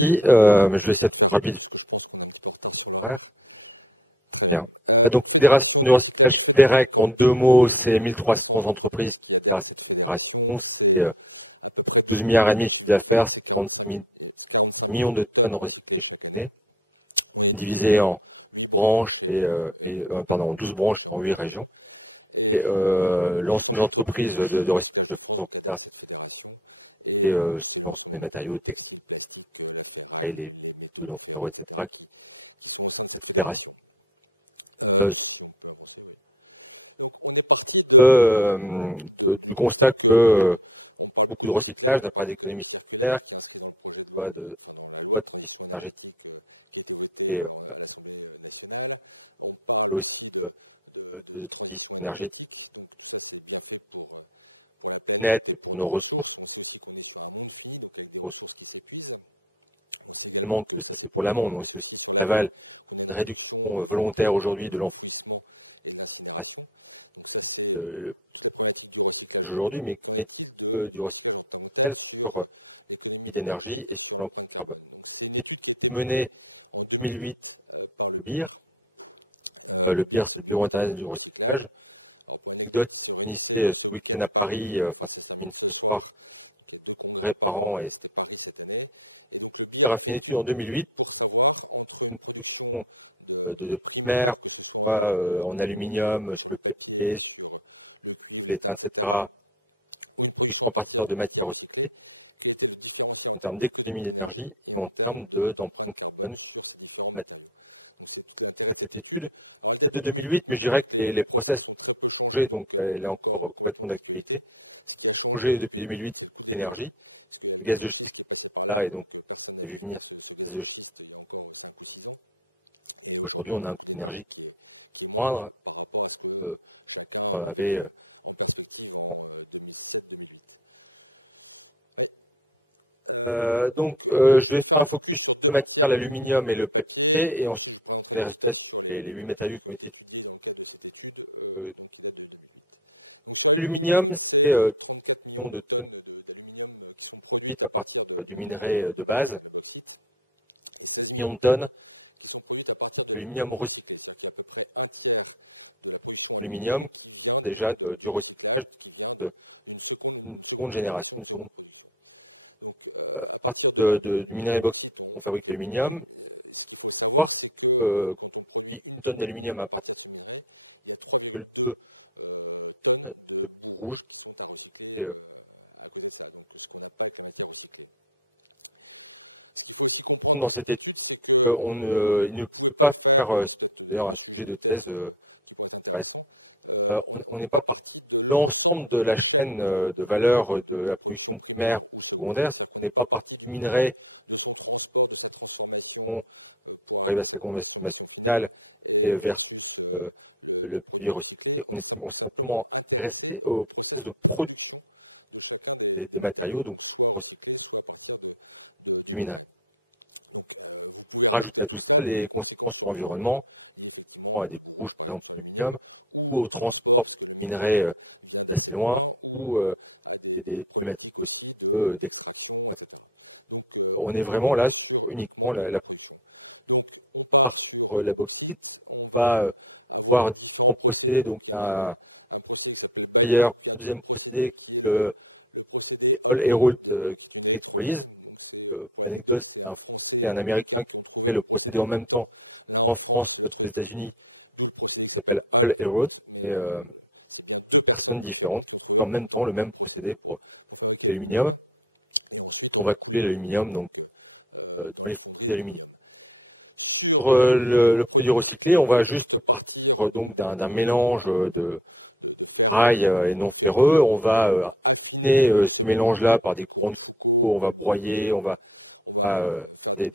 parti, mais je vais essayer d'être rapide. Ouais. Bien. Donc, les racines de recyclage directs, en 2 mots, c'est 1300 entreprises qui répondent, c'est 12 milliards et demi de chiffre d'affaires, 36 millions de tonnes recyclées, divisées en branches en 12 branches en 8 régions. Et l'ensemble des entreprises de recyclage, c'est les matériaux textiles, et les etc. Tu constates que beaucoup de recyclage n'a pas d'économie circulaire, pas de énergétique. Et aussi de énergétique net de nos ressources. C'est pour l'amont, donc c'est l'aval, une réduction volontaire aujourd'hui de l'emploi aujourd'hui, mais qui est du recyclage sur l'énergie et sur l'emploi carbone. Mené 2008, le PIR, c'est le Bureau international du recyclage. Pilote initié ce week-end à Paris, c'est une histoire par an et ça a fini en 2008. Une production de polymères, en aluminium, sur le papier, etc. Qui font partir de matières recyclées en termes d'économie d'énergie ou en termes d'empreinte carbone. Cette étude, c'était 2008, mais je dirais que les process changé, donc elle est encore complètement d'actualité. Changé depuis 2008, l'énergie, le gaz de schiste, là, et donc je vais venir. Aujourd'hui, on a une énergie moindre. On avait donc, je vais faire un focus sur l'aluminium et le PET, et ensuite, je vais rester sur les 8 matériaux qui ont été l'aluminium, c'est de tonnes à partir du minerai de base. Si on donne l'aluminium recyclé, l'aluminium, déjà du recyclage d'une seconde génération, une seconde. À partir du minerai bauxite, on fabrique l'aluminium. Force qui donne l'aluminium à partir de le feu rouge. Et, dans cette étude, il ne peut pas faire d'ailleurs un sujet de thèse. On n'est pas parti. L'ensemble de la chaîne de valeur de la production primaire secondaire, on n'est pas parti du minerai. On arrive à cette conversion matérielle et vers le produit recyclé. On est simplement resté au processus de production des matériaux, donc du minerai. Rajoute à tout ça les conséquences sur l'environnement, à des couches de l'aluminium, ou au transport de minerais assez loin, ou des thématiques aussi on est vraiment là sur uniquement la partie sur la bauxite, va pouvoir procéder donc un deuxième procédé qui est All Herold qui expolise. L'anecdote, c'est un Américain qui fait le procédé en même temps en France et aux États-Unis, qui s'appelle All Herold, et personnes différentes, en même temps le même procédé pour l'aluminium. On va couper l'aluminium donc dans les produits aluminiques. Sur le produit recyclé, on va juste partir donc d'un mélange de rail et non ferreux. On va affiner ce mélange-là par des courants de on va broyer, on va des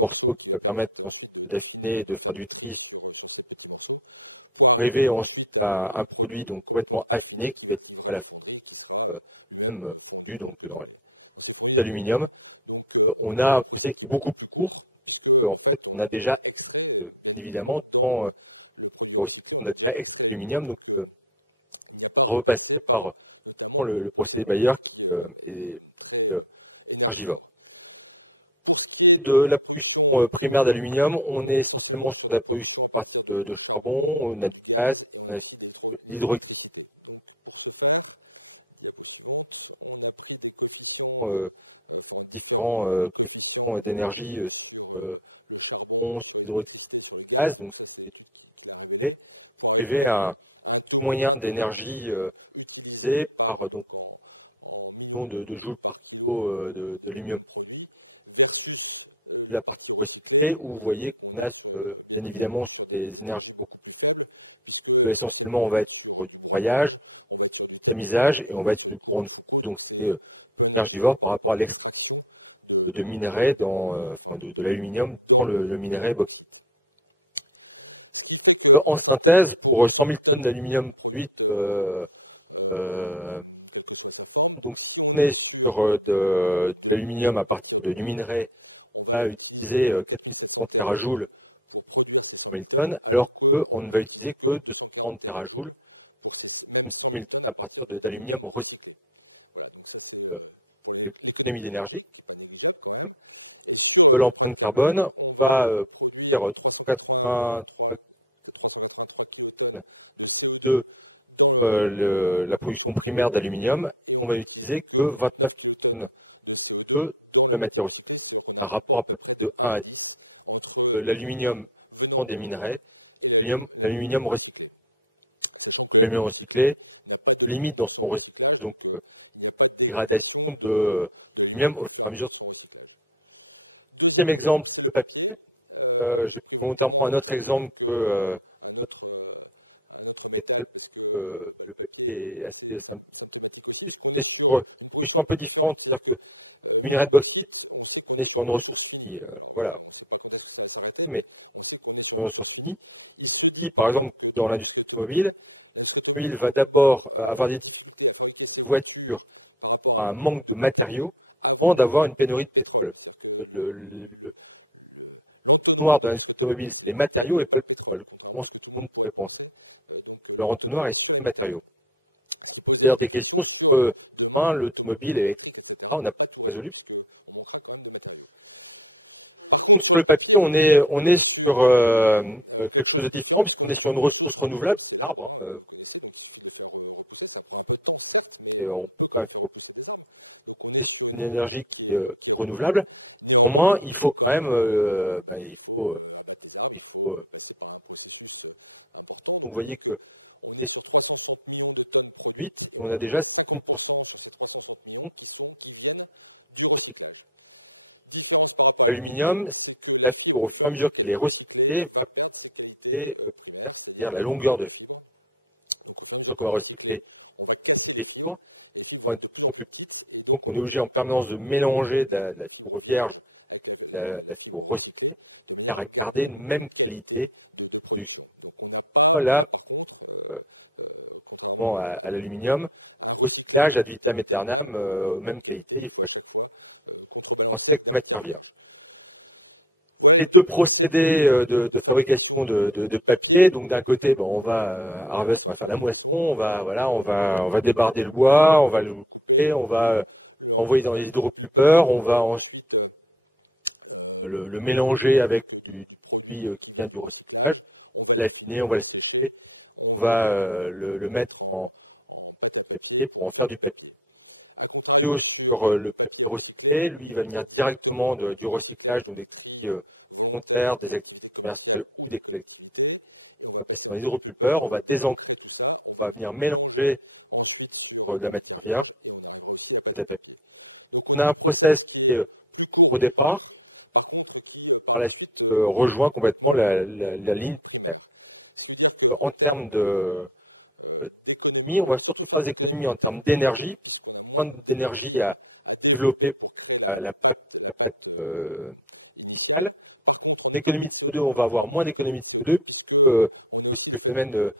morceaux qui peuvent permettre d'affiner, de faire du tri. Arriver ensuite à un produit donc complètement affiné qui est à la même flux, donc dans l'aluminium. On a un procédé qui est beaucoup plus court. En fait, on a déjà évidemment quand on a très aluminium, donc repasser par le procédé Bayer qui est argivore. de la pollution primaire d'aluminium, on est essentiellement sur la pollution à partir de charbon, on a du gaz, on a de l'hydroxyde, différents positions d'énergie, hydroxyde, gaz, donc c'est arrivé à un moyen d'énergie utilisé par de joules par kilo de l'aluminium. La partie recyclée où vous voyez qu'on a bien évidemment des énergies. Essentiellement, on va être sur du paillage, du tamisage et on va être sur du bronze. Donc c'est énergivore par rapport à l'extraction de minerais de l'aluminium dans le minerai bauxite. En synthèse, pour 100 000 tonnes d'aluminium produites, donc si on est sur de l'aluminium à partir du minerai à utiliser 4600 terajoules sur une tonne, alors qu'on ne va utiliser que 230 terajoules à partir de l'aluminium recyclé. C'est une économie d'énergie. De l'empreinte carbone, on va faire 80 de la pollution primaire d'aluminium, on va utiliser que 29 tonnes de matière recyclée. Un rapport à peu près de 1 à 10. L'aluminium prend des minerais, l'aluminium recyclé. L'aluminium recyclé limite dans son recyclage, donc dégradation de l'aluminium au fur et à mesure. Deuxième exemple, le papier. Je vais volontairement un autre exemple que le papier est assez simple. C'est sur une question un peu différente, c'est-à-dire que le minerai de bauxite est sur une ressource qui, voilà. Mais sur une ressource qui, par exemple, dans l'industrie automobile, il va d'abord avoir des voitures, un manque de matériaux, avant d'avoir une pénurie de pétrole. Le noir de l'industrie automobile, c'est les matériaux et pas le pétrole. Le entonnoir est sur les matériaux. C'est-à-dire des questions sur l'automobile et on a plus résolu. Sur le papier, on est sur quelque chose de différent puisqu'on est sur une ressource renouvelable, c'est l'arbre. C'est une énergie qui est renouvelable. Au moins, il faut quand même, vous voyez que on a déjà 6%. L'aluminium, au fur et à mesure qu'il est recyclé, c'est-à-dire la longueur de vie. Donc on va recycler les soins, donc on est obligé en permanence de mélanger la source vierge, la source recyclée, pour garder une même qualité du là, à l'aluminium, recyclage ad vitam aeternam, même qualité, on sait que matière vierge. Ces deux procédés de fabrication de papier. Donc d'un côté, on va harvest, on va faire la moisson, on va débarder le bois, on va le couper, on va envoyer dans les hydropulpeurs, on va le mélanger avec du qui vient du recyclage, l'affiner, on va le sécher, on va le mettre en papier pour en faire du papier. Et aussi sur le papier recyclé, lui, il va venir directement du recyclage, donc des terre, des électricités, des électricités. Sur les hydropulpeurs, on va désencripter, on va venir mélanger de la matière vierge. On a un process qui est au départ, par la suite rejoint complètement la ligne. En termes d'économie, on va surtout faire des économies en termes d'énergie, plein d'énergie à développer à la plaque fiscale. L'économie de CO2, on va avoir moins d'économie de CO2 puisque le phénomène de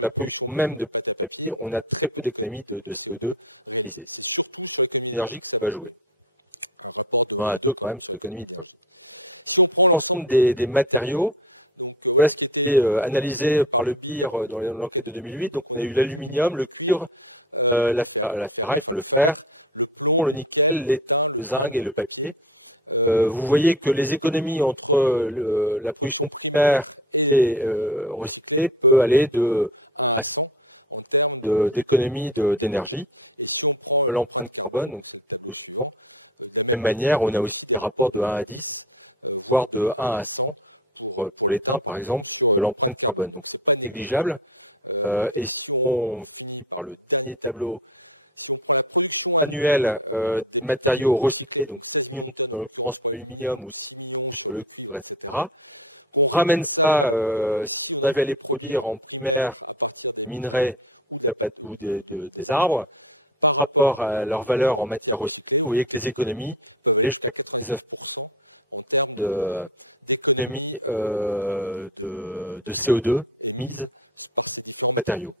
la pollution même de papier, on a très peu d'économie de CO2 et c'est l'énergie qui va jouer. On a deux quand même cette économie. En compte des matériaux, voilà ce qui est analysé par le PIR dans l'enquête de 2008. Donc on a eu l'aluminium, le cuivre, la ferraille, le fer, charbon, le nickel, l'étain, le zinc et le papier. Vous voyez que les économies entre la pollution de terre et recyclée peut aller d'économie d'énergie, de l'empreinte carbone. Donc, de la même manière, on a aussi des rapports de 1 à 10, voire de 1 à 100 pour l'étain, par exemple, de l'empreinte carbone. Donc, c'est négligeable. Et si on suit par le dernier tableau annuel des matériaux recyclés, donc si on pense l'aluminium ou le cuivre, etc., on ramène ça, si on avait à les produire en primaire, minerais, ou des arbres, par rapport à leur valeur en matière recyclée, vous voyez que les économies, c'est jusqu'à 49% de CO2 mises matériaux.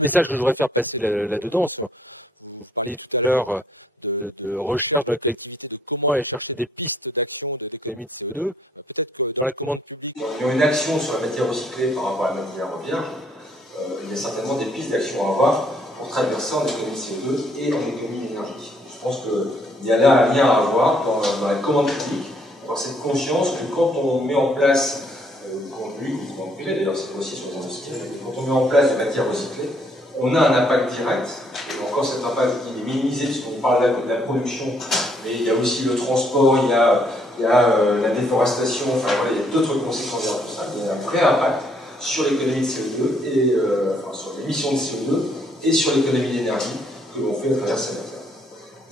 C'est ça que je voudrais faire passer là-dedans. C'est fleurs de recherche de la collectif et chercher des pistes de CO2 dans la commande. Il y a une action sur la matière recyclée par rapport à la matière vierge. Il y a certainement des pistes d'action à avoir pour traduire ça en économie CO2 et en économie d'énergie. Je pense qu'il y a là un lien à avoir dans la commande publique, avoir cette conscience que quand on met en place, commande publique ou commande privée, d'ailleurs c'est aussi sur les industries, quand on met en place des matières recyclées, on a un impact direct. Et encore cet impact qui est minimisé, puisqu'on parle là de la production, mais il y a aussi le transport, il y a la déforestation, enfin voilà, il y a d'autres conséquences derrière tout ça. Il y a un vrai impact sur l'économie de CO2 et sur l'émission de CO2 et sur l'économie d'énergie que l'on fait à travers ces matières.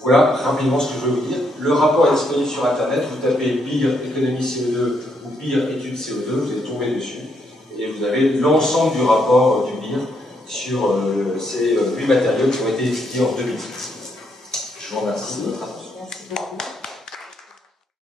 Voilà rapidement ce que je veux vous dire. Le rapport est disponible sur Internet. Vous tapez BIR économie CO2 ou BIR études CO2, vous allez tomber dessus et vous avez l'ensemble du rapport du BIR sur ces 8 matériaux qui ont été étudiés en 2000. Je vous remercie de votre attention. Merci beaucoup.